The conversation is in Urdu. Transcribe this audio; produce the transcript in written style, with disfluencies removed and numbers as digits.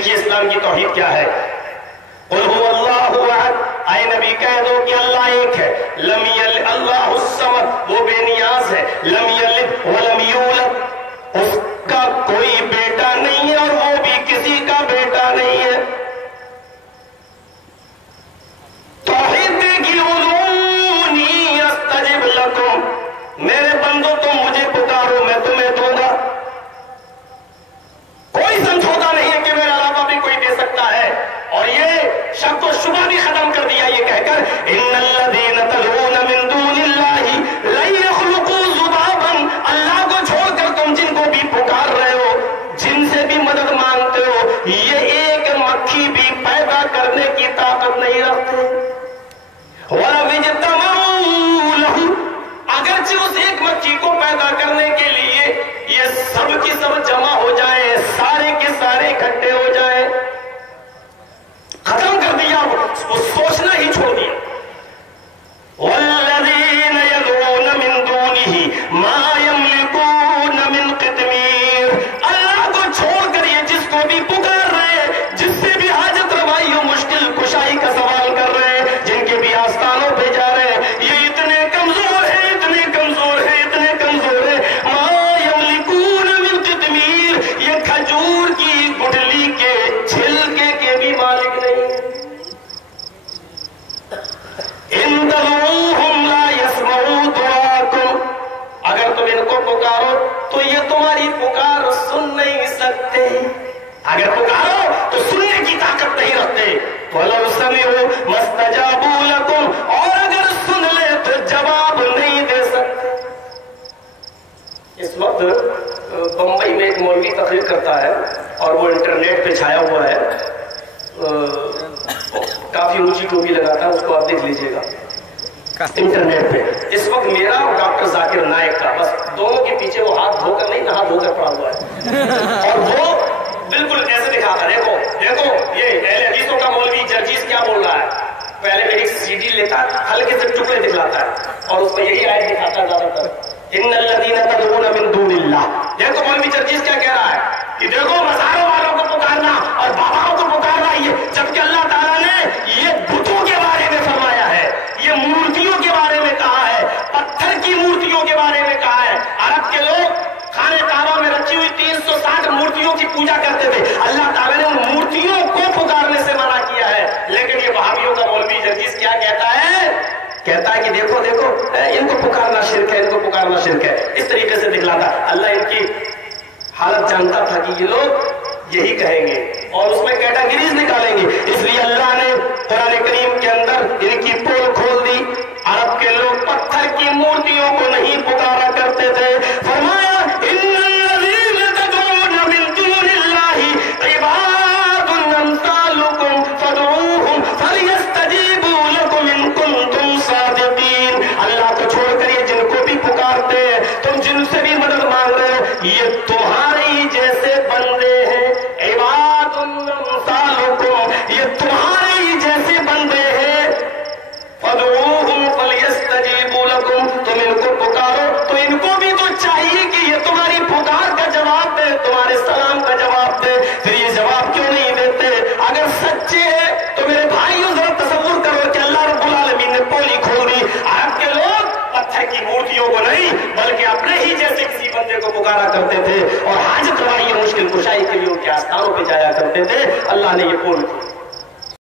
ان کی اسلام کی توحید کیا ہے؟ قل هو اللہ احد، اے نبی کہہ دو کہ اللہ ایک ہے، لم یلد، اللہ الصمد، وہ بے نیاز ہے، لم یلد ولم یولد، اس کا کوئی بیٹا نہیں ہے اور وہ بھی کسی کا بیٹا نہیں ہے۔ توحید کی ادعونی استجب لکم، میرے بندو تم مجھے پکارو میں تمہیں دوں گا۔ کوئی سمجھوتا نہیں ہے کہ میرے علاوہ بھی کوئی دے سکتا ہے، اور یہ شک و شبہ بھی ختم کر دیا یہ کہہ کر ان الذین تدعون من دون اللہ لن یخلقوا ذبابا، اللہ کو چھوڑ کر تم جن کو بھی پکار رہے ہو، جن سے بھی مدد مانگتے ہو، یہ ایک مکھی بھی پیدا کرنے کی طاقت نہیں رکھتے۔ وَلَوِ اجْتَمَعُوا لَهُ، اگرچہ اس ایک مکھی کو پیدا کرنے کے لیے یہ سب کی سب جمع ہو جائیں، سارے کے سارے اکٹھے ہو جائیں، ختم کر دیا، وہ سوچنا ہی چھوڑ دیا۔ وَالَّذِينَ يَدْعُونَ مِن دُونِهِ مَا يَمْلِكُونَ مِن قِطْمِيرٍ، اللہ کو چھوڑ کر یہ جس کو بھی پکار رہے ہیں، جس سے بھی حاجت روائی و مشکل کشائی کا سوال کر رہے ہیں، جن کے بھی آستانوں پہ جا رہے ہیں، یہ اتنے کمزور ہیں، اتنے کمزور ہیں، اتنے کمزور ہیں، مَا يَمْلِكُونَ مِن قِطْمِيرٍ، یہ کھجور کی گٹھلی کے چھلکے کے بھی مالک نہیں۔ ان تدعوہم لا يسمعوا دعاءکم، اگر تم ان کو پکارو تو یہ تمہاری پکار سن نہیں سکتے، اگر پکارو تو سننے کی طاقت نہیں رکھتے۔ وَلَوْ سَمِعُوا مَا اسْتَجَابُوا لَكُمْ، اور اگر سن لے تو جواب نہیں دے سکتے۔ اس وقت بمبئی میں ایک مولوی تقریر کرتا ہے اور وہ انٹرنیٹ پہ چھایا ہوا ہے، کافی اونچی ٹوپی لگاتا ہے، اس کو آپ دیکھ لیجئے گا انٹرنیٹ پہ۔ اس وقت میرا اور ڈاکٹر ذاکر نائک کا، بس دونوں کے پیچھے وہ ہاتھ دھو کر نہیں، نہا دھو کر پڑا ہوا ہے، اور وہ بالکل ایسے دکھا کر دیکھو دیکھو یہ اہل حدیثوں کا مولوی جرجیز کیا بول رہا ہے۔ پہلے میری سی ڈی لیتا ہلکے سے ٹکڑے دکھلاتا ہے اور اس میں یہی آیت دکھاتا ہے زیادہ تر، ان الذین تدعون من دون اللہ۔ دیکھو مولوی جرجیز کیا کہہ رہا ہے کہ دیکھو مزاروں والوں کو پکارنا اور باباؤں کو پکارنا، یہ جبکہ اللہ تعالیٰ نے یہ بتوں کے بارے میں فرمایا ہے، یہ مورتیوں کے بارے میں کہا ہے، پتھر کی مورتیوں کے بارے میں کہا ہے۔ عرب کے لوگ خانہ کعبہ میں رکھی ہوئی 360 مورتیوں کی پوجا کرتے تھے، اللہ تعالیٰ نے ان مورتیوں کو پکارنے سے منع کیا ہے۔ لیکن یہ وہابیوں کا مولوی جرجیز کیا کہتا ہے؟ کہتا ہے کہ دیکھو دیکھو ان کو پکارنا شرک ہے، ان کو پکارنا شرک ہے، اس طریقے سے دکھلاتا۔ اللہ ان کی حالت جانتا تھا کہ یہ لوگ یہی کہیں گے اور اس میں کیٹاگریز نکالیں گے، اس لیے اللہ نے قرآن کریم کے اندر ان کی پول کھول دی۔ عرب کے لوگ پتھر کی مورتیوں کو نہیں پکارا کرتے تھے، فرمایا ان الذین تدعون من دون اللہ عباد امثالکم فادعوہم فلیستجیبوا لکم ان کنتم صادقین۔ اللہ کو چھوڑ کر یہ جن کو بھی پکارتے ہیں، تم جن سے بھی مدد مانگ رہے ہو، یہ تمہارے جیسے بندے ہیں، عباد امثالکم، یہ تمہارے جیسے بندے ہیں، فادعوہم فلیستجیبوا لکم، تم ان کو پکارو تو ان کو بھی تو چاہیے کہ یہ تمہاری پکار کا جواب دے، تمہارے سلام کا جواب دے، پھر یہ جواب کیوں نہیں دیتے؟ اگر سچے ہیں تو میرے بھائیوں ذرا تصور کرو کہ اللہ رب العالمین نے پولی کھول دی۔ عرب کے لوگ پتھر کی مورتیوں کو نہیں بلکہ اپنے ہی جیسے کسی بندے کو پکارا کرتے تھے اور حاجت روائی مشکل کشائی کے لیے ان کے آستانوں پہ جایا کرتے تھے۔ اللہ نے یہ پول کھول